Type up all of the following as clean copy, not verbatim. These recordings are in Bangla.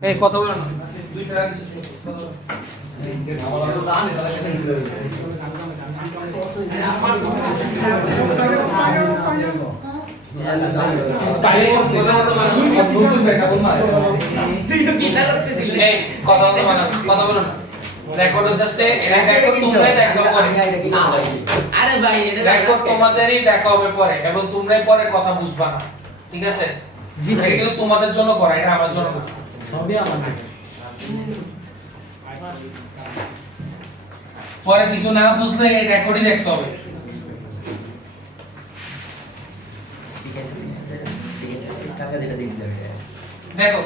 এই কথা বলো না দুইটা কিছু কথা বলো আমার তো দাম এটা কথা বলো না রেকর্ড হচ্ছে এটা রেকর্ড তোমরাই দেখো পরে আরে ভাই এটা রেকর্ড তোমাদেরই দেখা হবে পরে এবং তোমরাই পরে কথা বুঝবা না ঠিক আছে এটা কিন্তু তোমাদের জন্য করা এটা আমার জন্য না সবই আমাদের পরে কিছু না বুঝলে রেকর্ডই দেখতে হবে দেখো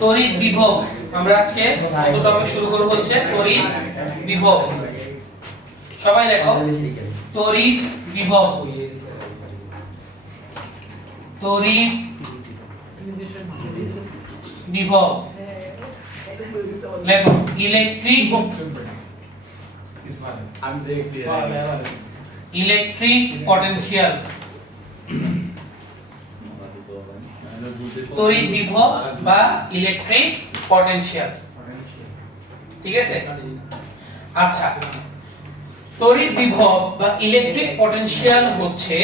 তড়িৎ বিভব আমরা আজকে কতটা আমি শুরু করব হচ্ছে তড়িৎ বিভব সবাই লেখো তড়িৎ বিভব তড়িৎ বিভব লেখো ইলেকট্রিক আমি দেখতে ইলেকট্রিক পটেনশিয়াল তড়িৎ বিভব বা ইলেকট্রিক পটেনশিয়াল ঠিক আছে আচ্ছা তড়িৎ বিভব বা ইলেকট্রিক পটেনশিয়াল হচ্ছে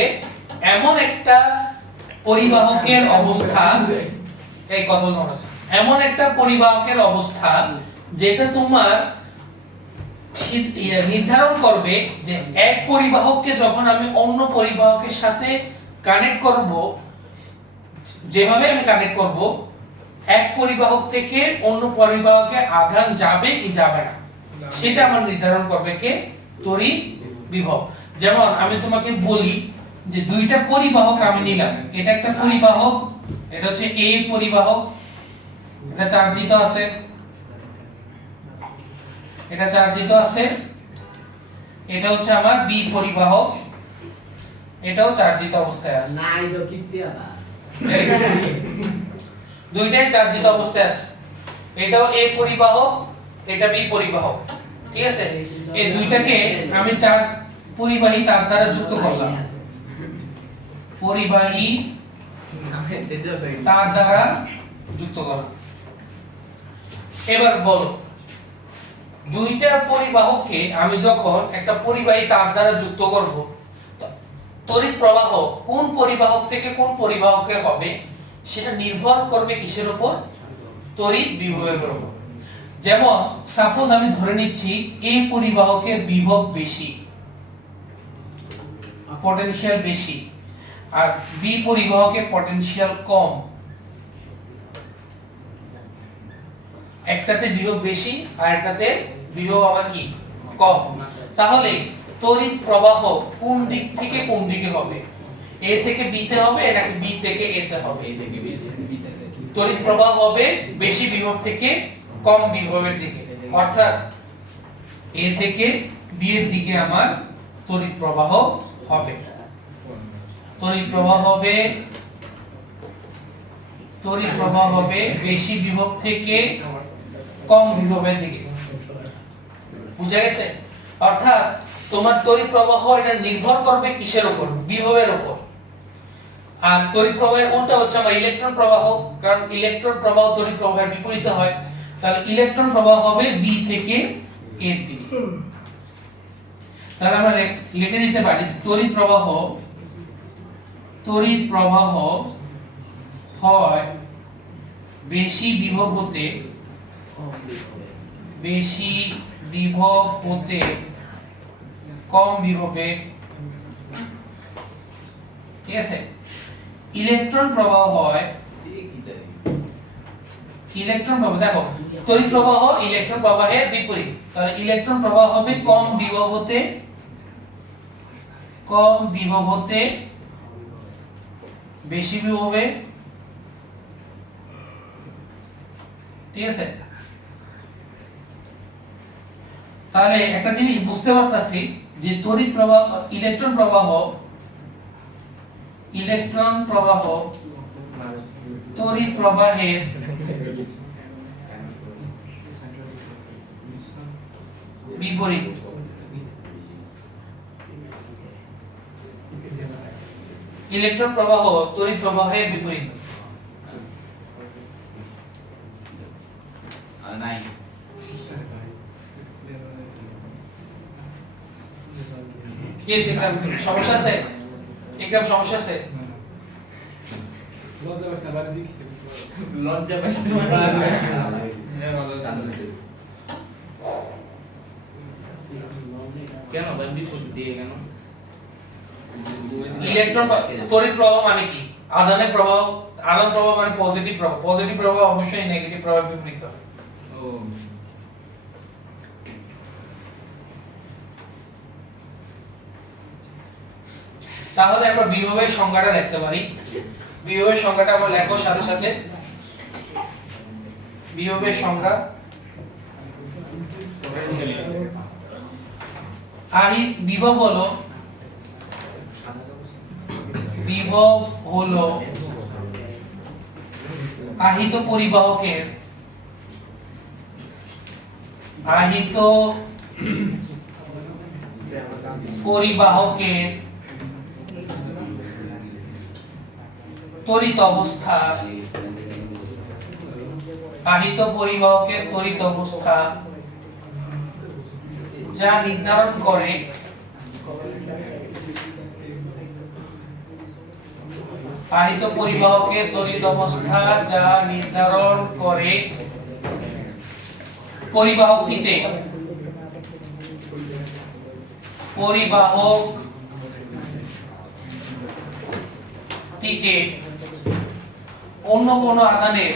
এমন একটা পরিবাহকের অবস্থা এই কথা বলতে হবে এমন একটা পরিবাহকের অবস্থা যেটা তোমার নির্ধারণ করবে যে এক পরিবাহককে যখন আমি অন্য পরিবাহকের সাথে কানেক্ট করব যেভাবে আমি কানেক্ট করব এক পরিবাহক থেকে অন্য পরিবাহকে আধান যাবে কি যাবে না সেটা আমার নির্ধারণ করবে কে তড়িৎ বিভব যেমন আমি তোমাকে বলি যে দুইটা পরিবাহক আমি নিলাম এটা একটা পরিবাহক এটা হচ্ছে A পরিবাহক এটা চার্জিত আছে এটা চার্জিত আছে এটা হচ্ছে আমার B পরিবাহক এটাও চার্জিত অবস্থায় আছে না এটা কিত্তি আদা দুইটাই চার্জিত অবস্থায় আছে এটাও A পরিবাহক এটা B পরিবাহক ঠিক আছে এই দুইটাকে আমি চার পরিবাহী তার দ্বারা যুক্ত করলাম পরিবাহী তার দ্বারা যুক্ত করলাম এবার বলো দুইটা পরিবাহককে আমি যখন একটা পরিবাহী তার দ্বারা যুক্ত করব তড়িৎ প্রবাহ কোন পরিবাহক থেকে কোন পরিবাহকে হবে সেটা নির্ভর করবে কিসের উপর তড়িৎ বিভবের উপর যেমন সাপোজ আমি ধরে নিচ্ছি এই পরিবাহকের বিভব বেশি পটেনশিয়াল বেশি আর বি পরিবাহকের পটেনশিয়াল কম একটাতে বিভব বেশি আর একটাতে বিভব আবার কি কম তাহলে তড়িৎ প্রবাহ কোন দিক থেকে কোন দিকে হবে এ থেকে বি তে হবে নাকি বি থেকে এ তে হবে এই দেখি তড়িৎ প্রবাহ হবে বেশি বিভব থেকে কম বিভবের দিকে অর্থাৎ এ থেকে বি এর দিকে আমার তড়িৎ প্রবাহ হবে তড়িৎ প্রবাহ হবে বেশি বিভব থেকে কম বিভবের দিকে বুঝা গেছে অর্থাৎ তোমার তড়িৎ প্রবাহ এটা নির্ভর করবে কিসের উপর বিভবের উপর আর তড়িৎ প্রবাহের উল্টা হচ্ছে আমার ইলেকট্রন প্রবাহ কারণ ইলেকট্রন প্রবাহ তড়িৎ প্রবাহের বিপরীতে হয় তাহলে ইলেকট্রন প্রবাহ হবে বি থেকে এ এর দিকে তাহলে আমরা লিখে নিতে পারি তড়িৎ প্রবাহ হয় বেশি বিভব হতে কম বিভবে ঠিক আছে ইলেকট্রন প্রবাহ হয় ইলেকট্রন প্রবাহ দেখো তড়িৎ প্রবাহ ইলেকট্রন প্রবাহের বিপরীত তাহলে ইলেকট্রন প্রবাহ হবে কম বিভব হতে বেশি বিভবে ঠিক আছে তাহলে একটা জিনিস বুঝতে পারতাছি যে তড়িৎ প্রবাহ ইলেকট্রন প্রবাহ তড়িৎ প্রবাহের বিপরীত ইলেকট্রন প্রবাহ তড়িৎ প্রবাহের বিপরীত আর নাই কি ইকরাম সমস্যা আছে? ইকরাম সমস্যা আছে? লজ্জা পাস না বাড়ি দিকিস লজ্জা পাইছ কেন বান্দি কোচ দিয়ে কেন ইলেকট্রন তড়িৎ প্রবাহ মানে কি? আধানের প্রবাহ, আধান প্রবাহ মানে পজিটিভ প্রবাহ। পজিটিভ প্রবাহ অবশ্যই নেগেটিভ প্রবাহের বিপরীত হবে। ও তাহলে আমরা বিভবের সংজ্ঞাটা লিখতে পারি। বিভবের সংজ্ঞাটা আমরা লেখার সাথে সাথে বিভবের সংজ্ঞা বিভব হলো আহিত পরিবাহকের তড়িৎ অবস্থা, আহিত পরিবাহকের তড়িৎ অবস্থা যা নির্ধারণ করে আহিত পরিবাহকের তড়িৎ অবস্থা যা নির্ধারণ করে পরিবাহকটিতে অন্য কোন আধানের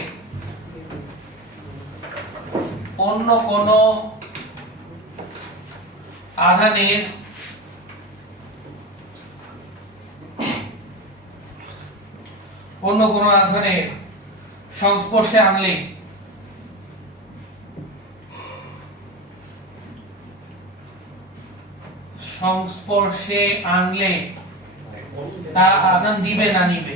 সংস্পর্শে আনলে তা আধান দিবে না নিবে।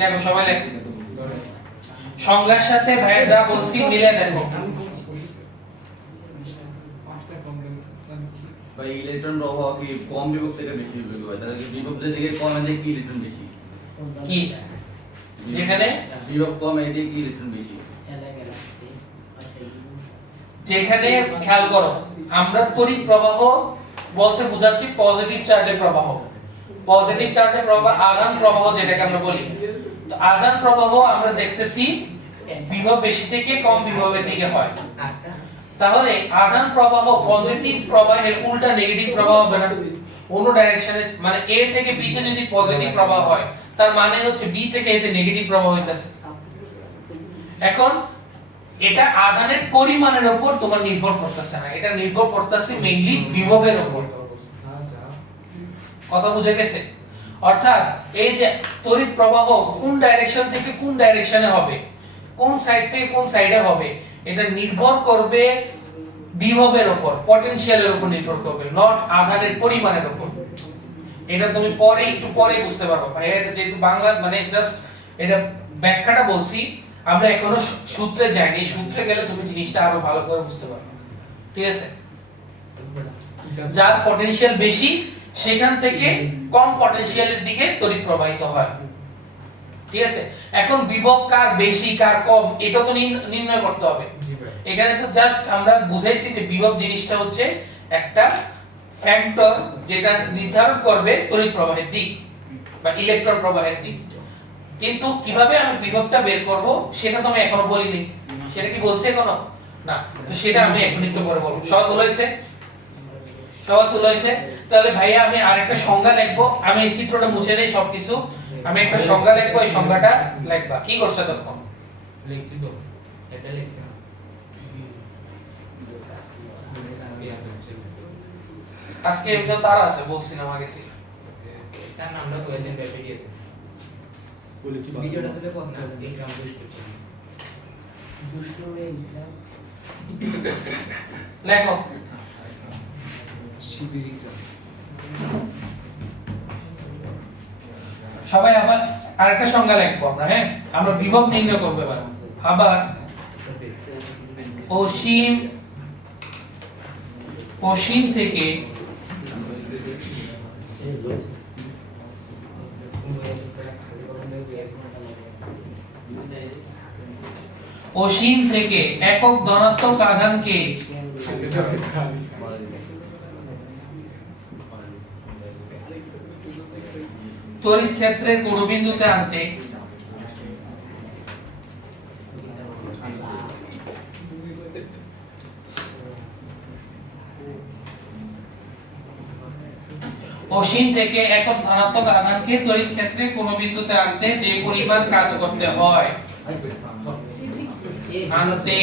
লেখো সবাই লেখো। সংজ্ঞার সাথে ভাই যা বলছি মিলে দেখো। ভাই ইলেকট্রন প্রবাহ কি কম বিভব থেকে বেশি বিভব হয়? তাহলে বিভব যেদিকে কম এদিকে কি ইলেকট্রন বেশি? কি যেখানে বিভব কম এদিকে কি ইলেকট্রন বেশি? যেখানে খেয়াল করো, আমরা তড়িৎ প্রবাহ বলতে বোঝাচ্ছি পজিটিভ চার্জের প্রবাহ। পজিটিভ চার্জের প্রবাহ আধান প্রবাহ যেটাকে আমরা বলি। তো আধান প্রবাহ আমরা দেখতেছি বিভব বেশি থেকে কম বিভবের দিকে হয়। তাহলে আধান প্রবাহ পজিটিভ প্রবাহের উল্টা নেগেটিভ প্রবাহ হবে না? অন্য ডাইরেকশনে, মানে A থেকে B তে যদি পজিটিভ প্রবাহ হয় তার মানে হচ্ছে B থেকে A তে নেগেটিভ প্রবাহ হইতাছে। এখন এটা আধানের পরিমাণের উপর তোমার নির্ভর করতেছে না, এটা নির্ভর করতেছে মেইনলি বিভবের উপর। কথা বুঝে গেছে? অর্থাৎ এই যে তড়িৎ প্রবাহ কোন ডাইরেকশন থেকে কোন ডাইরেকশনে হবে, কোন সাইড থেকে কোন সাইডে হবে, এটা নির্ভর করবে বিভবের উপর, পটেনশিয়ালের উপর নির্ভর করবে, নট আধানের পরিমাণের উপর। এটা তুমি পরে একটু পরে বুঝতে পারবে ভাই। এটা যেহেতু বাংলা মানে জাস্ট এটা ব্যাখ্যাটা বলছি, আমরা এখনো সূত্রে যাইনি। সূত্রে গেলে তুমি জিনিসটা আরো ভালো করে বুঝতে পারবে। ঠিক আছে? যার পটেনশিয়াল বেশি সেখান থেকে কম পটেনশিয়ালের দিকে তড়িৎ প্রবাহিত হয়। ঠিক আছে? এখন বিভব কার বেশি কার কম এটা তো নির্ণয় করতে হবে। এখানে তো জাস্ট আমরা বুঝাইছি যে বিভব জিনিসটা হচ্ছে একটা ফ্যাক্টর যেটা নির্ধারণ করবে তড়িৎ প্রবাহের দিক বা ইলেকট্রন প্রবাহের দিক। কিন্তু কিভাবে আমি বিভবটা বের করব সেটা তো আমি এখনো বলিনি। সেটা কি বলছি এখনো? না। তো সেটা আমি এখন একটু পরে বলবো। সহজ হইছে? সহজ হইছে? তাহলে ভাইয়া আমি আরেকটা সংজ্ঞা লিখবো। আমি এই চিত্রটা মুছে দেই সবকিছু। আমি একটা সংজ্ঞা লিখবো, এই সংজ্ঞাটা লিখবা। কি করছ তখন? লিখছি তো, এটা লিখছি না। আজকে এমনি তার আছে বলছিলাম আগে থেকে। তার নামটা কই দেন ভিডিওতে। ভিডিওটা তুলে পোস্ট করে দিন গ্রাম দুষ্ট হয়ে গেলাম। লেখো শিবিরিকা সবাই আবার আরেকটা সংজ্ঞা লিখবো আমরা, হ্যাঁ আমরা বিভব নির্ণয় করব এবার। আবার অসীম থেকে একক ধনাত্মক আধানকে তড়িৎ ক্ষেত্রের কোন বিন্দুতে আনতে অসীম থেকে একক ধনাত্মক আধানকে তড়িৎ ক্ষেত্রে কোন বিন্দুতে আনতে যে পরিমাণ কাজ করতে হয়, আনতে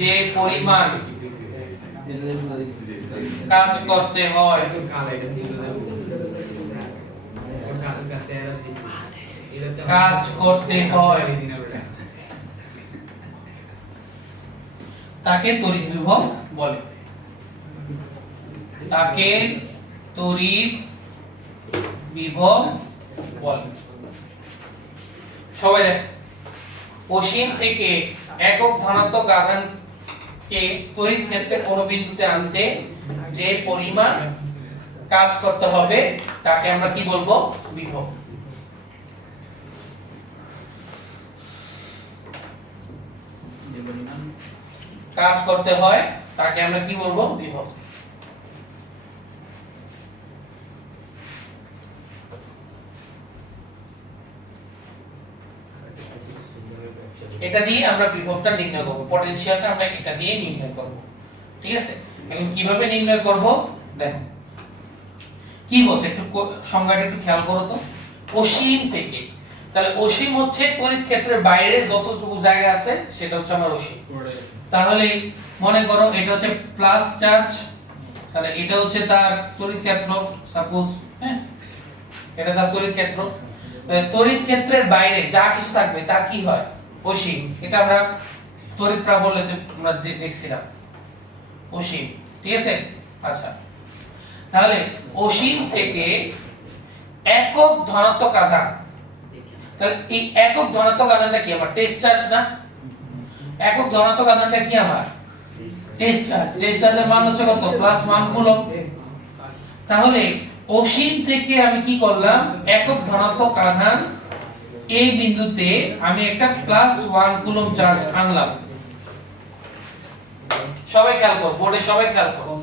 যে পরিমাণ কাজ করতে হয় তাকে তড়িৎ বিভব বলে। তাকে তড়িৎ বিভব বলে। সবাই দেখ, অসীম থেকে একক ধনাত্মক আধানকে তড়িৎ ক্ষেত্রে কোন বিন্দুতে আনতে যে পরিমাণ কাজ করতে হবে তাকে আমরা কি বলবো? বিভব। কাজ করতে হয় তাকে আমরা কি বলবো? বিভব। এটা দিয়ে আমরা বিভবটা নির্ণয় করব, পটেনশিয়ালটা আমরা এটা দিয়ে নির্ণয় করব। ঠিক আছে, এখন কিভাবে নির্ণয় করব দেখো কি বলছে, একটু সংজ্ঞাটা একটু খেয়াল করো তো। অসীম থেকে, তাহলে অসীম হচ্ছে তড়িৎ ক্ষেত্রের বাইরে যতটুকু জায়গা আছে সেটা হচ্ছে আমার অসীম। তাহলে মনে করো এটা হচ্ছে প্লাস চার্জ, তাহলে এটা হচ্ছে তার তড়িৎ ক্ষেত্র সাপোজ, হ্যাঁ এটা তার তড়িৎ ক্ষেত্র। তড়িৎ ক্ষেত্রের বাইরে যা কিছু থাকবে তা কি হয়? অসীম। এটা আমরা তড়িৎ প্রাবল্যতে আমরা দেখছিলাম অসীম। ঠিক আছে, আচ্ছা তাহলে অসীম থেকে একক ধনাত্মক আধান, তাহলে এই একক ধনাত্মক আধানটা কি আমার? টেস্ট চার্জ না? একক ধনাত্মক আধানটা কি আমার? Test charge. টেস্ট চার্জের মান হচ্ছে কত? +1 কুলম্ব। তাহলে অসীম থেকে আমি কি করলাম? একক ধনাত্মক আধান এই বিন্দুতে আমি একটা +1 কুলম্ব চার্জ আনলাম। সবাই খেয়াল করো, বোর্ডে সবাই খেয়াল করো।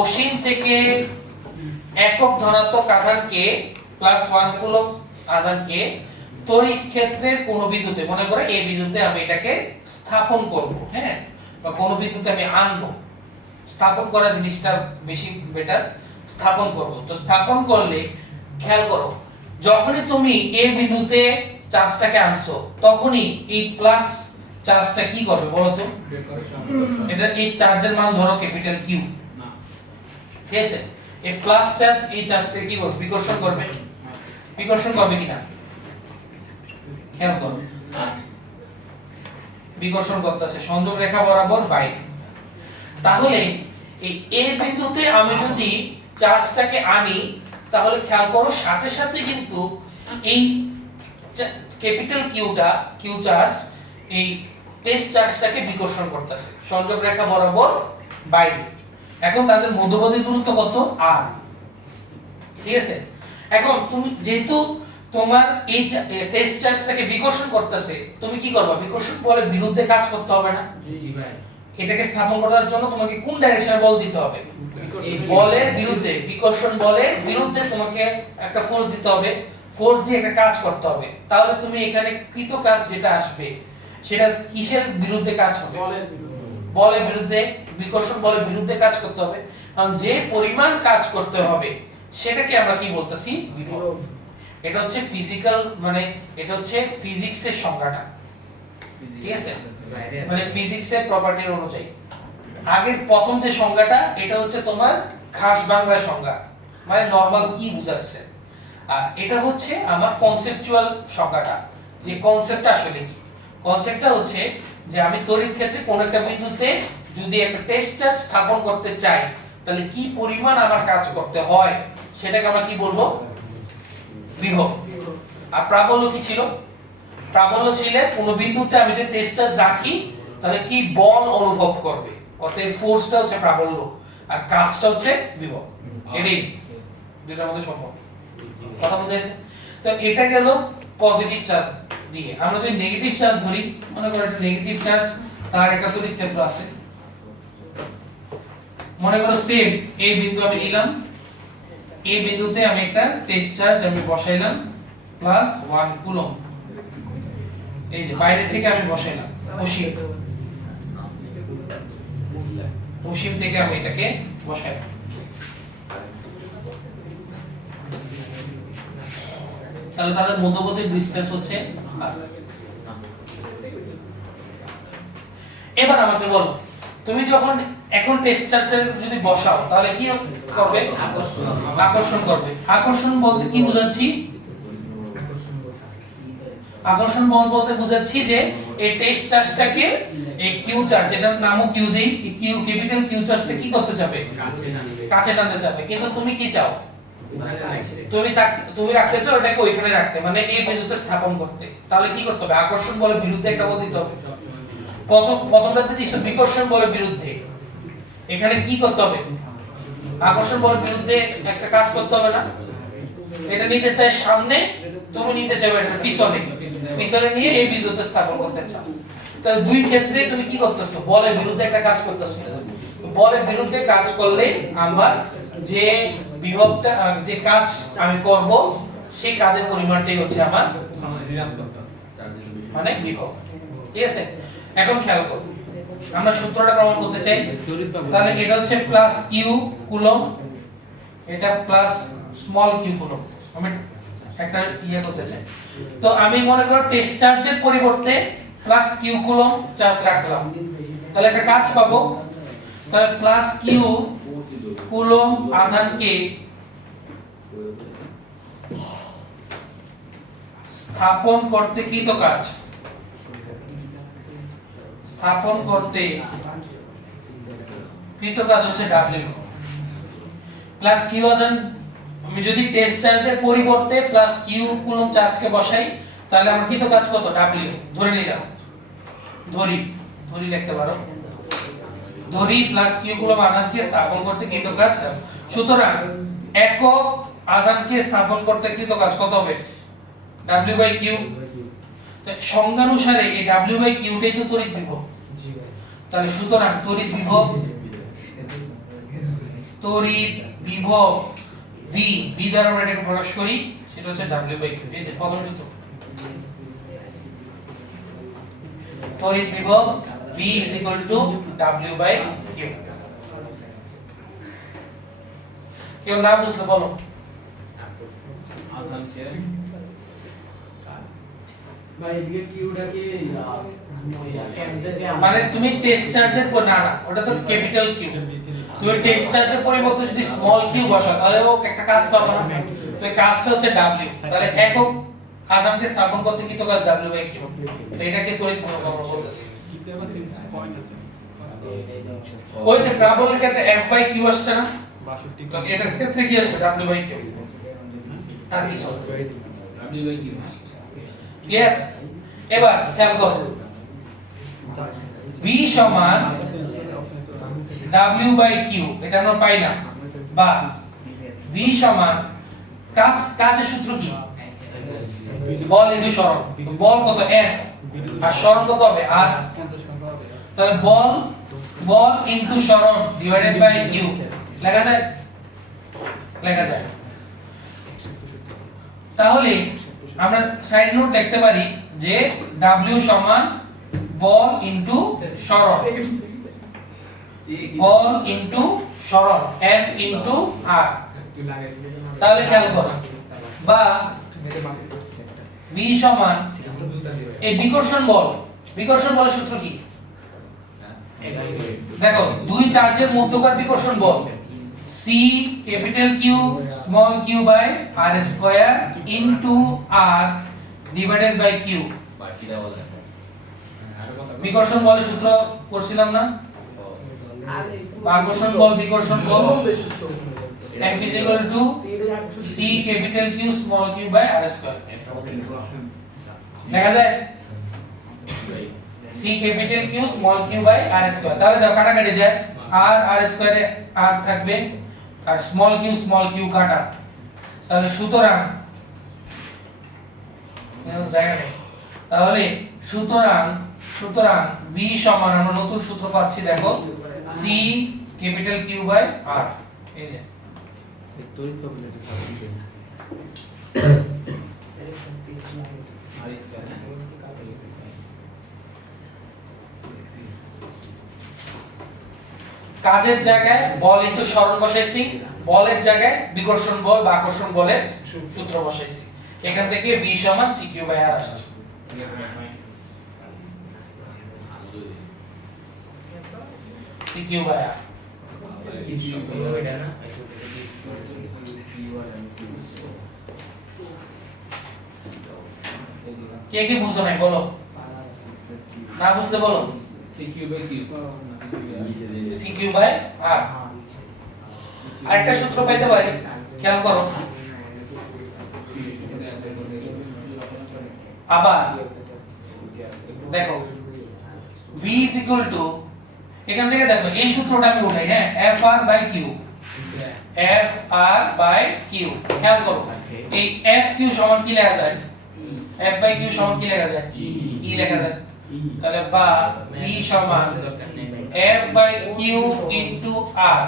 অসীম থেকে একক ধনাত্মক আধানকে +1 কুলম্ব আধানকে তড়িৎ ক্ষেত্রের কোন বিন্দুতে, মনে করো এই বিন্দুতে আমি এটাকে স্থাপন করব, হ্যাঁ বা কোন বিন্দুতে আমি আনবো। স্থাপন করা জিনিসটা বেশি বেটার, স্থাপন করব। তো স্থাপন করলে খেয়াল করো, যখনই তুমি এই বিন্দুতে চার্জটাকে আনছো তখনই এই প্লাস চার্জটা কি করবে বলো তো? এটা এই চার্জের মান ধরো ক্যাপিটাল কিউ, ঠিক আছে? এই প্লাস চার্জ এই চার্জটা কি করবে? বিকর্ষণ করবে। বিকর্ষণ করবে কিনা খেয়াল করো, বিকর্ষণ করতেছে সংযোগ রেখা বরাবর বাইরে। তাহলে এই এ বিন্দুতে আমি যদি চার্জটাকে আনি তাহলে খেয়াল করো সাথে সাথে কিন্তু এই ক্যাপিটাল কিউটা, কিউ চার্জ এই টেস্ট চার্জটাকে বিকর্ষণ করতেছে সংযোগ রেখা বরাবর বাইরে। এখন তাদের মধ্যবর্তী দূরত্ব কত? r। ঠিক আছে, এখন তুমি যেহেতু তোমার এই টেস্ট চার্জটাকে বিকর্ষণ করতেছে, তুমি কি করবে? বিকর্ষণ বলের বিরুদ্ধে কাজ করতে হবে না? জি ভাই। এটাকে স্থাপন করার জন্য তোমাকে কোন ডাইরেকশনে বল দিতে হবে? এই বলের বিরুদ্ধে, বিকর্ষণ বলের বিরুদ্ধে তোমাকে একটা ফোর্স দিতে হবে, ফোর্স দিয়ে একটা কাজ করতে হবে। তাহলে তুমি এখানে কৃত কাজ যেটা আসবে সেটা কিসের বিরুদ্ধে কাজ হবে? বলের বিরুদ্ধে। বিকর্ষণ বলের বিরুদ্ধে কাজ করতে হবে, কারণ যে পরিমাণ কাজ করতে হবে সেটাকে আমরা কি বলতেছি? বিভব। এটা হচ্ছে ফিজিক্যাল, মানে এটা হচ্ছে ফিজিক্সের সংজ্ঞাটা। ঠিক আছে, মানে ফিজিক্সের প্রপার্টির অনুযায়ী। আগে প্রথম যে সংজ্ঞাটা এটা হচ্ছে তোমার খাস বাংলা সংজ্ঞা, মানে নরমাল কি বুঝাচ্ছে। আর এটা হচ্ছে আমার কনসেপচুয়াল সংজ্ঞাটা, যে কনসেপ্টটা আসলে কি। কনসেপ্টটা হচ্ছে যে আমি তড়িৎ ক্ষেত্রে কোন একটা বিন্দুতে যদি একটা টেস্ট চার্জ স্থাপন করতে চাই তাহলে কি পরিমাণ আমার কাজ করতে হয় সেটাকে আমরা কি বলবো? বিভব। আর প্রাবল্য কি ছিল? প্রাবল্য ছিল কোন বিন্দুতে আমি যদি টেস্ট চার্জ রাখি তাহলে কি বল অনুভব করবে, অতএব ফোর্সটা হচ্ছে প্রাবল্য আর কাজটা হচ্ছে বিভব। এটাই দুইটার মধ্যে সম্পর্ক। কথা বুঝা গেছে? তো এটা গেল পজিটিভ চার্জ দিয়ে। আমরা যদি নেগেটিভ চার্জ ধরি, মনে করো একটা নেগেটিভ চার্জ, তার একটা তড়িৎ ক্ষেত্র আছে। মনে করো সেম এই বিন্দু আমি নিলাম, এই বিন্দুতে আমি একটা টেস্ট চার্জ আমি বসাইলাম প্লাস 1 কুলম্ব। এই যে বাইরে থেকে আমি বসাইলাম অসীম থেকে আমি এটাকে বসাইলাম। তাহলে তাদের মধ্যবর্তী ডিসটেন্স হচ্ছে r। এবার আমাকে বলো, তুমি যখন এখন টেস্ট চার্জে যদি বসাও তাহলে কি করবে? আকর্ষণ করবে। আকর্ষণ বলতে কি বোঝাচ্ছি? আকর্ষণ বল বলতে বোঝাচ্ছি যে এই টেস্ট চার্জটাকে এই কিউ চার্জ, এটার নামও কিউ দেই, এই কিউ ক্যাপিটাল কিউ চার্জটা কি করতে যাবে? কাছে টানতে যাবে। কিন্তু তুমি কি চাও? তুমি রাখতে চাও এটাকে ওইখানে রাখতে, মানে এই বিন্দুতে স্থাপন করতে। তাহলে কি করতে হবে? আকর্ষণ বলের বিরুদ্ধে একটা বল দিতে হবে। প্রথমটাতে দিছো বিকর্ষণ বলের বিরুদ্ধে, এখানে কি করতে হবে? আকর্ষণ বলের বিরুদ্ধে একটা কাজ করতে হবে না? এটা নিতে চাই সামনে, তুমি নিতে চাইবে এটা পিছনে, পিছনে নিয়ে এই বিন্দুতে স্থাপন করতে চাও। তাহলে দুই ক্ষেত্রে তুমি কি করতেছো? বলের বিরুদ্ধে একটা কাজ করতেছো। বলের বিরুদ্ধে কাজ করলে আমার যে বিভবটা, যে কাজ আমি করব সেই কাজের পরিমাণটাই হচ্ছে আমার মানে বিভব। ঠিক আছে? এখন খেয়াল করো, আমরা সূত্রটা প্রমাণ করতে চাই। তাহলে এটা হচ্ছে প্লাস কিউ কুলম্ব, এটা প্লাস স্মল কিউ কুলম্ব। আমি একটা ইয়া করতে চাই। তো আমি মনে করো টেস্ট চার্জের পরিবর্তে প্লাস কিউ কুলম্ব চার্জ রাখলাম, তাহলে একটা কাজ পাবো। তাহলে প্লাস কিউ কুলম্ব আধানকে স্থাপন করতে কৃত কাজ, স্থাপন করতে কৃত কাজ হচ্ছে W। প্লাস কিউ আধান আমি যদি টেস্ট চার্জের পরিবর্তে প্লাস কিউ কুলম্ব চার্জকে বসাই তাহলে আমার কৃত কাজ কত? W ধরে নিলাম, ধরি লিখতে পারো, ধরি প্লাস কিউ কুলম্ব আধানকে স্থাপন করতে কৃত কাজ। সুতরাং একক আধানকে স্থাপন করতে কৃত কাজ কত হবে? W/Q। সংজ্ঞানুসারে এই W/Q টাই তো তড়িৎ বিভব। তাহলে সুতরাং তড়িৎ বিভব V দ্বারা আমরা এটাকে প্রকাশ করি, সেটা হচ্ছে W/Q। এই যে প্রথম সূত্র, তড়িৎ বিভব V W/Q। কেউ না বুঝলে বলো। মানে তুমি টেস্ট চার্জের না, ওটা তো ক্যাপিটাল কিউ। তুমি টেস্ট চার্জের পরিবর্তে যদি স্মল কিউ বসাও তাহলে ও একটা কাজ পাবে না। তো এই কাজটা হচ্ছে W। তাহলে একক আধানকে স্থাপন করতে কৃত কাজ W/Q। তো এটাকে তড়িৎ বিভব আমরা বলতেছি। ওই যে প্রাবল্যের ক্ষেত্রে F/Q আসছে না, তো এটার ক্ষেত্রে কি আসবে? W/Q। আর কি হবে? W/Q। ক্লিয়ার? এবার খেয়াল করো, V সমান W/Q, এটা আমরা পাইলাম, বা V সমান কাজের সূত্র কি? বল ইনটু সরণ। বল কত? F, আর সরণ কত হবে? R। তাহলে বল ইনটু সরণ ডিভাইডেড বাই Q লেখা যায়? লেখা যায়। তাহলে আমরা সাইড নোট লিখতে পারি যে W সমান বল ইনটু সরণ, বল ইনটু সরণ, F ইনটু R। তাহলে খেয়াল করো, বা V সমান এই বিকর্ষণ বলের সূত্র কি? দেখো, দুই চার্জের মধ্যকার বিকর্ষণ বল C capital Q small q by r square into r divided by q। বিকর্ষণ বলের সূত্র করছিলাম না? আকর্ষণ বল বিকর্ষণ বল F is equal to C capital Q small q by r square লেখা যায় C capital Q small q by r square তাহলে দাও কাটাকাটি যায় r স্কয়ারে r থাকবে আর স্মল q কাটা তাহলে সুতরাং তাহলে সুতরাং v সমান আমরা নতুন সূত্র পাচ্ছি দেখো C capital Q by r এই যে কাজের জায়গায় বল ইনটু সরণ বসাইছি বলের জায়গায় বিকর্ষণ বল বা আকর্ষণ বলের সূত্র বসাইছি এখান থেকে v সমান cq বাই r আসছে cq বাই r কে কি বুঝো নাই বলো না বুঝতে বলো CQ by Q cq by r আরেকটা সূত্র পাইতে পারি খেয়াল করো আবার দেখো v is equal to এখান থেকে দেখো এই সূত্রটা আমি উঠাই হ্যাঁ fr by q fr by q খেয়াল করো এই fq সমান কি লেখা যায় f by q সমান কি লেখা যায় e লেখা যায় তাহলে বা v সমান f by q into r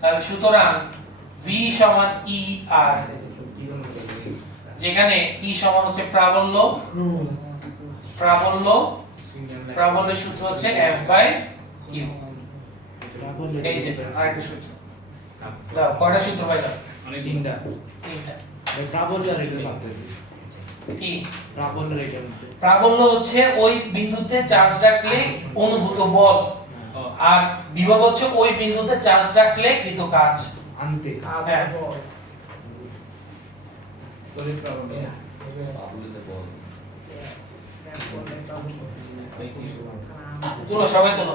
তাহলে সুতরাং v সমান e r যেখানে e সমান হচ্ছে প্রাবল্যের সূত্র হচ্ছে f by q এই যে আরেকটা সূত্র দাও কয়টা সূত্র পাইলা তিনটা প্রাবল্য আর এটা সাথে কি প্রাবল্য এটা প্রাবল্য হচ্ছে ওই বিন্দুতে চার্জ রাখলে অনুভূত বল আর বিভব হচ্ছে ওই বিন্দুতে চার্জ রাখলে কৃত কাজ আনতে হ্যাঁ তড়িৎ প্রাবল্য তুলো সবাই তুলো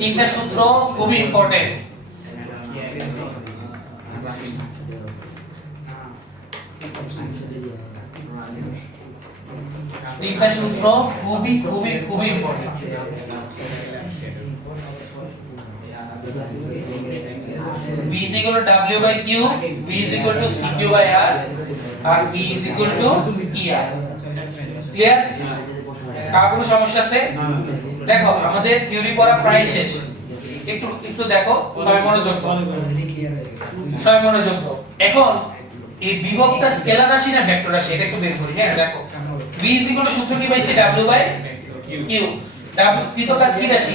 তিনটা সূত্র খুবই ইম্পর্টেন্ট তিনটা সূত্র খুবই important v is equal to w by q v is equal to cq by r আর v is equal to er clear কার কোনো সমস্যা আছে দেখো আমাদের থিওরি পড়া প্রায় শেষ একটু দেখো সবাই মনোযোগ দাও এখন এই বিভবটা স্কেলার রাশি না ভেক্টর রাশি এটা একটু বের করি হ্যাঁ দেখো v is equal to সূত্র কি পাইছি w by q w কৃত কাজ কি রাশি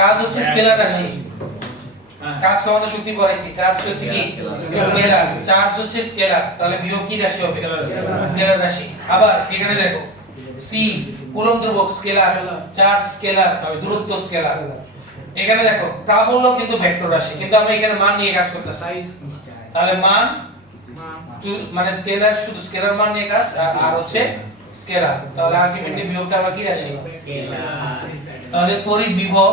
কাজ হচ্ছে স্কেলার রাশি কাজ ক্ষমতা শক্তি পড়াইছি কাজ হচ্ছে কি স্কেলার চার্জ হচ্ছে স্কেলার তাহলে বিভব কি রাশি হবে স্কেলার রাশি আবার এখানে দেখো c কুলম্ব ধ্রুবক স্কেলার চার্জ স্কেলার দূরত্ব স্কেলার এখানে দেখো প্রাবল্য কিন্তু ভেক্টর রাশি কিন্তু আমরা এখানে মান নিয়ে কাজ করতেছি তাহলে মান মানে স্কেলার শুধু স্কেলার মান নিয়ে কাজ আর হচ্ছে স্কেলার তাহলে আলটিমেটলি বিভবটা আবার কি রাশি স্কেলার তাহলে তড়িৎ বিভব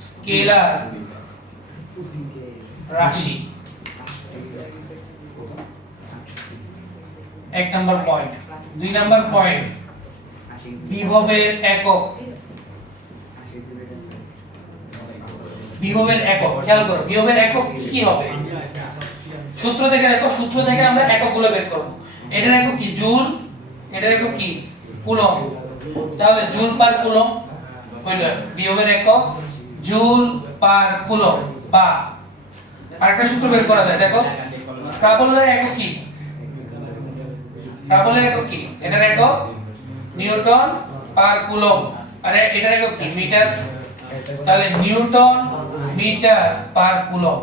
স্কেলার রাশি এক নম্বর পয়েন্ট দুই নম্বর পয়েন্ট বিভবের একক খেয়াল করো বিভবের একক কি হবে সূত্র থেকে আমরা এককগুলো বের করব এটার একক কি জুল এটার একক কি কুলম্ব তাহলে জুল পার কুলম্ব হইল বিভবের একক জুল পার কুলম্ব বা আরেকটা সূত্র বের করা যায় দেখো প্রাবল্যের একক কি প্রাবল্যের একক কি? এটার একক নিউটন পার কুলম্ব, আর এটার একক কি? মিটার। তাহলে নিউটন মিটার পার কুলম্ব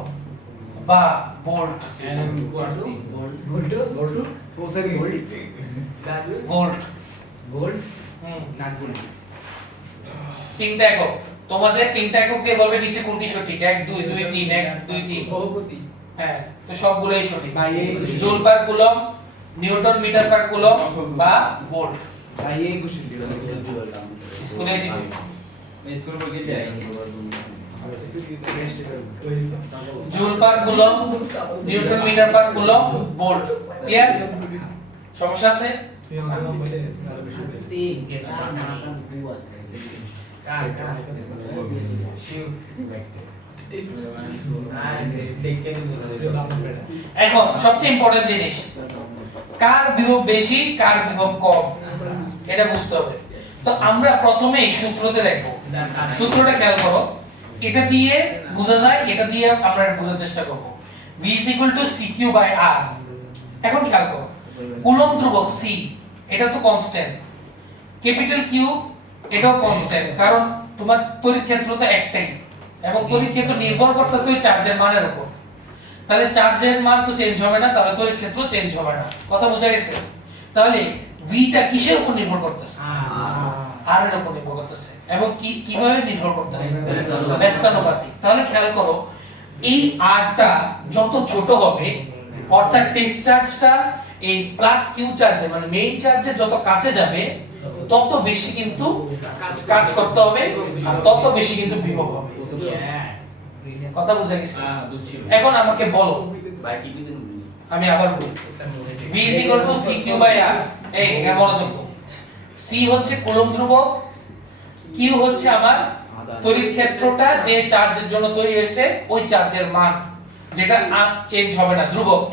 বা ভোল্ট। ভোল্ট তিনটা একক, তোমাদের তিনটা একক দিয়ে বলবে নিচে কোনটি সঠিক, 1 2 2 3 1 2 3 বহুপতি। হ্যাঁ, তো সবগুলোই সঠিক। ভাই এই joule per coulomb, newton metre per coulomb বা ভোল্ট। ভাই এই কোশ্চেন দিল স্কুলে দিবে। Joule per coulomb, newton metre per coulomb, volt. Clear? সমস্যা আছে? এখন সবচেয়ে ইম্পর্টেন্ট জিনিস, কার বিভব বেশি কার বিভব কম এটা বুঝতে হবে। তো আমরা প্রথমেই সূত্রতে দেখব। সূত্রটা খেয়াল করো, এটা দিয়ে বোঝা যায়, এটা দিয়ে আমরা বোঝার চেষ্টা করব। v = cq/r। এখন খেয়াল করো, কুলম্ব ধ্রুবক c এটা তো কনস্ট্যান্ট, ক্যাপিটাল কিউ এটাও কনস্ট্যান্ট, কারণ তোমার তড়িৎ ক্ষেত্র তো একটাই এবং তড়িৎ ক্ষেত্র নির্ভর করতেছে ওই চার্জের মানের উপর। তাহলে চার্জের মান তো চেঞ্জ হবে না, তাহলে তড়িৎ ক্ষেত্র চেঞ্জ হবে না। কথা বোঝা গেছে? তাহলে v টা কিসের উপর নির্ভর করতেছে? r এর উপর নির্ভর করতেছে। এবং কিভাবে নির্ভর করতেছে? ব্যস্তানুপাতিক। তাহলে খেয়াল করো, এই r টা যত ছোট হবে, অর্থাৎ টেস্ট চার্জটা এই প্লাস কিউ চার্জে মানে মেইন চার্জের যত কাছে যাবে তত বেশি কিন্তু কাজ করতে হবে আর তত বেশি কিন্তু বিভব হবে। কথা বুঝা গেছে? এখন আমাকে বলো, আমি আবার বলি, v = cq/r। এই মনোযোগ দাও। c হচ্ছে কুলম্ব ধ্রুবক, q হচ্ছে আমার তড়িৎ ক্ষেত্রটা যে চার্জের জন্য তৈরি হয়েছে ওই চার্জের মান, যেটা চেঞ্জ হবে না, ধ্রুবক।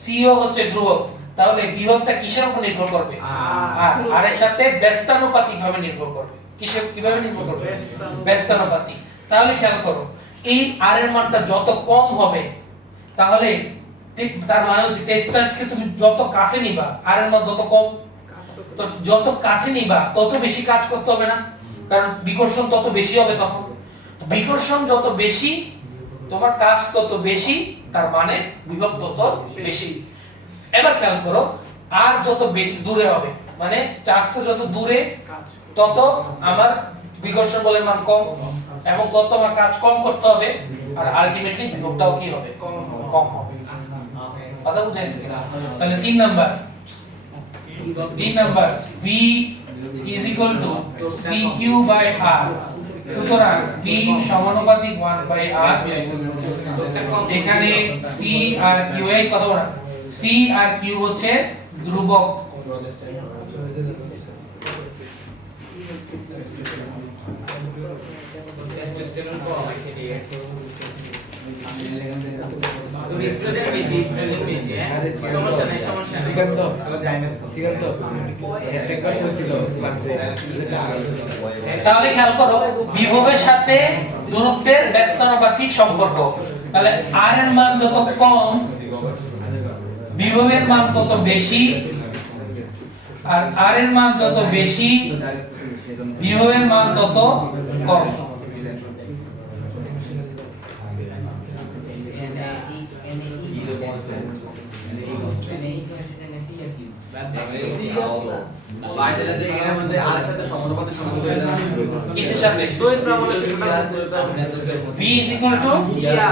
c ও হচ্ছে ধ্রুবক। তাহলে বিভবটা কিসের উপর নির্ভর করবে? আর এর সাথে ব্যস্তানুপাতিক ভাবে নির্ভর করবে। কিভাবে নির্ভর করবে? ব্যস্তানুপাতিক। তাহলে খেয়াল করো, এই r এর মানটা যত কম হবে, তাহলে ঠিক তার মানে হচ্ছে টেস্ট চার্জকে তুমি যত কাছে নিবা, r এর মান যত কম, তো যত কাছে নিবা তত বেশি কাজ করতে হবে না, কারণ বিকর্ষণ তত বেশি হবে। তখন বিকর্ষণ যত বেশি তোমার কাজ তত বেশি, তার মানে বিভব তত বেশি। এবার খেয়াল করো, আর যত বেশি দূরে হবে, মানে চার্জটা যত দূরে তত আমার বিকর্ষণ বলের মান কম এবং তত আমার কাজ কম করতে হবে, আর আলটিমেটলি বিভবটাও কি হবে? কম হবে। কথা বুঝাইছে? তাহলে 3 নাম্বার v = cq/r। সুতরাং v সমানুপাতিক 1/r, যেখানে c আর q এই কথা বলা, c আর q হচ্ছে ধ্রুবক। তাহলে খেয়াল করো, বিভবের সাথে দূরত্বের ব্যস্তানুপাতিক সম্পর্ক। তাহলে r এর মান যত কম বিভবের মান তত বেশি, আর r এর মান যত বেশি বিভবের মান তত কম। কিসের সাথে? v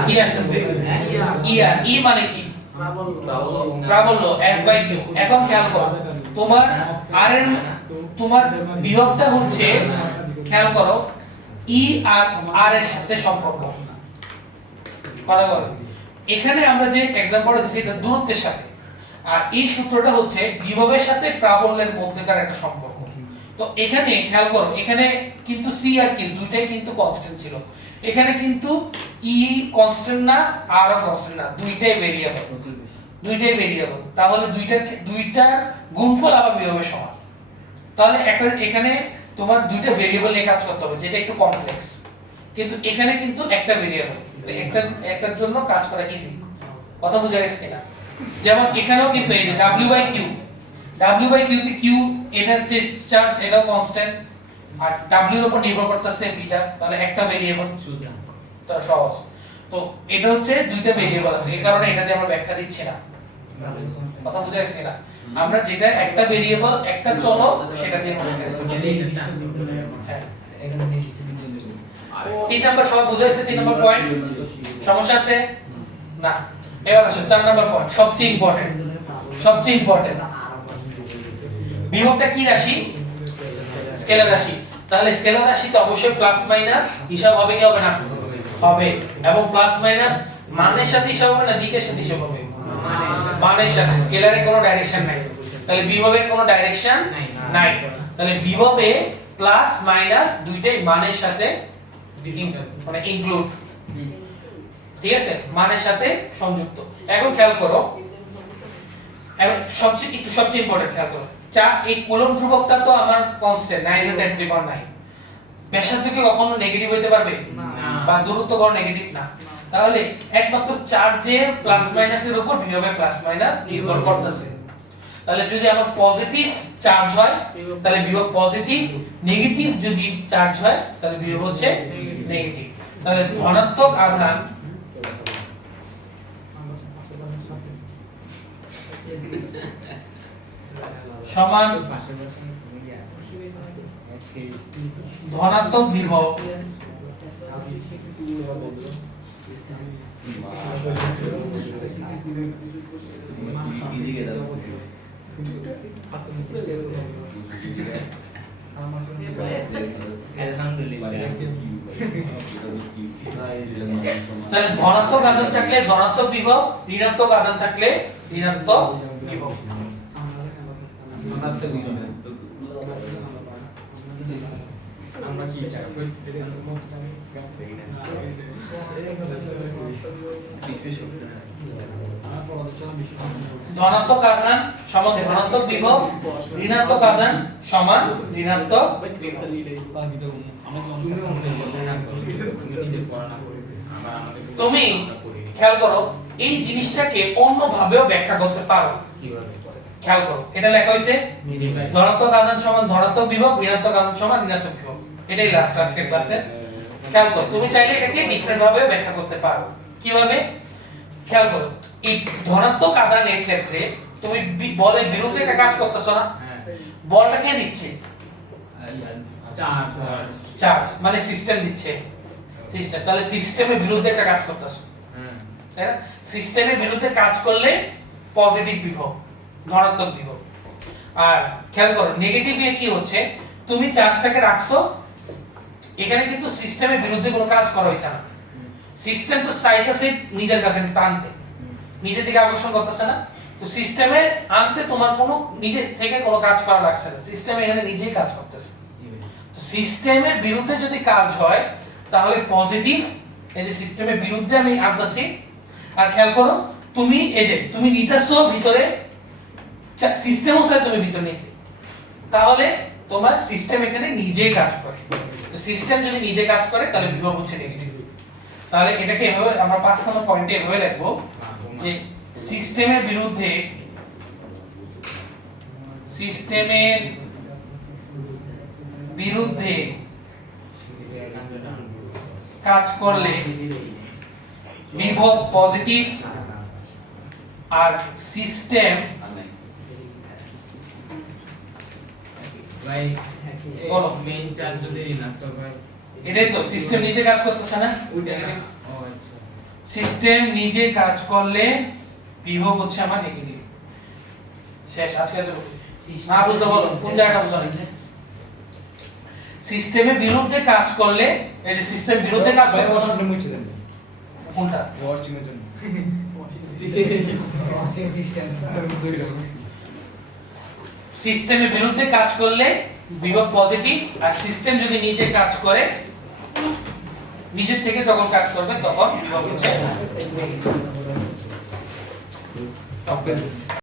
কি আসছে? e মানে কি? প্রাবল্য, f/q। এখন খেয়াল করো, তোমার r এর তোমার বিভবটা হচ্ছে, খেয়াল করো, e আর r এর সাথে সম্পর্ক। এখানে আমরা যে एग्जांपल দিছি এটা দূরত্বের সাথে, আর এই সূত্রটা হচ্ছে বিভবের সাথে প্রাবল্যের মধ্যকার একটা সম্পর্ক। তো এখানে খেয়াল করো, এখানে কিন্তু c আর q দুইটাই কিন্তু কনস্ট্যান্ট ছিল, এখানে কিন্তু e কনস্ট্যান্ট না, r ও কনস্ট্যান্ট না, দুইটাই ভেরিয়েবল। তাহলে দুইটার গুণফল আবার বিভবের সমান। তাহলে এখানে তোমার দুইটা ভেরিয়েবল নিয়ে কাজ করতে হবে, যেটা একটু কমপ্লেক্স, কিন্তু এখানে কিন্তু একটা ভেরিয়েবল, একটার জন্য কাজ করা ইজি। কথা বুঝা গেছে কিনা? যেমন এখানেও কিন্তু এই যে W বাই Q তে Q এটার টেস্ট চার্জ এটাও কনস্ট্যান্ট আর W এর উপর নির্ভর করতেছে বিটা, তাহলে একটা ভেরিয়েবল তো সহজ। তো এটা হচ্ছে দুইটা ভেরিয়েবল আছে, এই কারণে এটাতে আমরা ব্যাখ্যা দিচ্ছি না। কথা বুঝা গেছে কিনা? আমরা যেটা একটা ভেরিয়েবল একটা চলক সেটা দিয়ে মনে করেছি। হ্যাঁ, এখানে নিশ্চিত বিন্দু দেব। 3 নাম্বার সবাই বুঝা গেছে? 3 নাম্বার পয়েন্ট সমস্যা আছে না? এবার আসো 4 নাম্বার পয়েন্ট, সবচেয়ে ইম্পর্টেন্ট, সবচেয়ে ইম্পর্টেন্ট। বিভবটা কি রাশি? স্কেলার রাশি। তাহলে স্কেলার রাশিতে অবশ্যই প্লাস মাইনাস হিসাব হবে কি হবে না? হবে। এবং প্লাস মাইনাস মানের সাথে হিসাব হবে না দিকের সাথে হিসাব হবে? মানের সাথে। স্কেলারে কোনো ডাইরেকশন নাই, তাহলে বিভবের কোনো ডাইরেকশন নাই। তাহলে বিভবে প্লাস মাইনাস দুইটাই মানের সাথে মানে ইনক্লুড, ঠিক আছে, মানের সাথে সংযুক্ত। এখন খেয়াল করো, এবং সবচেয়ে ইম্পর্টেন্ট খেয়াল করো, এই কুলম্ব ধ্রুবকটা তো আমার কনস্ট্যান্ট 9 ব্যাসার্ধ কি কখনো নেগেটিভ হতে পারবে? বা দূরত্ব গড় নেগেটিভ না। তাহলে একমাত্র চার্জের প্লাস মাইনাসের উপর বিভবের প্লাস মাইনাস নির্ভর করতেছে। তাহলে যদি আমার পজিটিভ চার্জ হয় তাহলে বিভব পজিটিভ, নেগেটিভ যদি চার্জ হয় তাহলে বিভব হচ্ছে নেগেটিভ। তাহলে ধনাত্মক আধান সমান ধনাত্মক বিভব তাহলে ধনাত্মক আধান থাকলে ধনাত্মক বিভব, ঋণাত্মক আধান থাকলে ঋণাত্মক বিভব। আমরা কি চাই? ধনাত্মক আধান সমান ধনাত্মক বিভব, ঋণাত্মক আধান সমান ঋণাত্মক বিভব। তুমি খেয়াল করো এই জিনিসটাকে অন্যভাবেও ব্যাখ্যা করতে পারো। কিভাবে? খেয়াল করো, এটা লেখা হয়েছে ধনাত্মক আধান সমান ধনাত্মক বিভব, ঋণাত্মক আধান সমান ঋণাত্মক বিভব। এটাই লাস্ট আজকের ক্লাসে। খেয়াল করো, তুমি চাইলে এটাকে ডিফারেন্ট ভাবে ব্যাখ্যা করতে পারো। কিভাবে? খেয়াল করো, এই ধনাত্মক আধানের ক্ষেত্রে তুমি বলের বিরুদ্ধে একটা কাজ করতেছো না? বলটা কে দিচ্ছে? চার্জ, মানে সিস্টেম দিচ্ছে। সিস্টেম, তাহলে সিস্টেমের বিরুদ্ধে একটা কাজ করতেছো, তাই না? সিস্টেমের বিরুদ্ধে কাজ করলে পজিটিভ বিভব, ধনাত্মক বিভব। আর খেয়াল করো নেগেটিভ এ কি হচ্ছে, তুমি চার্জটাকে রাখছো এখানে, কিন্তু সিস্টেমের বিরুদ্ধে কোনো কাজ করা হইছে না। সিস্টেম তো চাইতেছে নিজের কাছে টানতে, নিজের দিকে আকর্ষণ করতেছে না। তো সিস্টেমে আনতে তোমার কোনো নিজে থেকে কোনো কাজ করা লাগছে না, সিস্টেম এখানে নিজেই কাজ করতেছে। তো সিস্টেমের বিরুদ্ধে যদি কাজ হয় তাহলে পজিটিভ, এই যে সিস্টেমের বিরুদ্ধে আমি আনতেছি। আর খেয়াল করো তুমি এই যে তুমি নিতেছো ভিতরে, সিস্টেমও চাই তুমি ভিতরে নিতে, তাহলে তোমার সিস্টেম এখানে নিজেই কাজ করে। তো সিস্টেম যদি নিজে কাজ করে তাহলে বিভব হচ্ছে নেগেটিভ। তাহলে এটাকে এভাবে আমরা 5 নম্বর পয়েন্টে এভাবে লিখবো যে সিস্টেমের বিরুদ্ধে কাজ করলে বিভব পজিটিভ, আর সিস্টেম ভাই বলো মেইন চার্জ যদি ঋণাত্মক হয়, এটাই তো সিস্টেম নিজে কাজ করতেছে না? ওইটা না? ও আচ্ছা, সিস্টেম নিজে কাজ করলে বিভব হচ্ছে আমার নেগেটিভ। শেষ আজকে তো না বুঝতে বলো কোন জায়গাটা বুঝানো? সিস্টেমের বিরুদ্ধে কাজ করলে, এই যে সিস্টেম বিরুদ্ধে কাজ করে কোনটা? সিস্টেমের বিরুদ্ধে কাজ করলে বিভব পজিটিভ, আর সিস্টেম যদি নিজে কাজ করে, নিজের থেকে যখন কাজ করবে তখন বিভব হচ্ছে নেগেটিভ।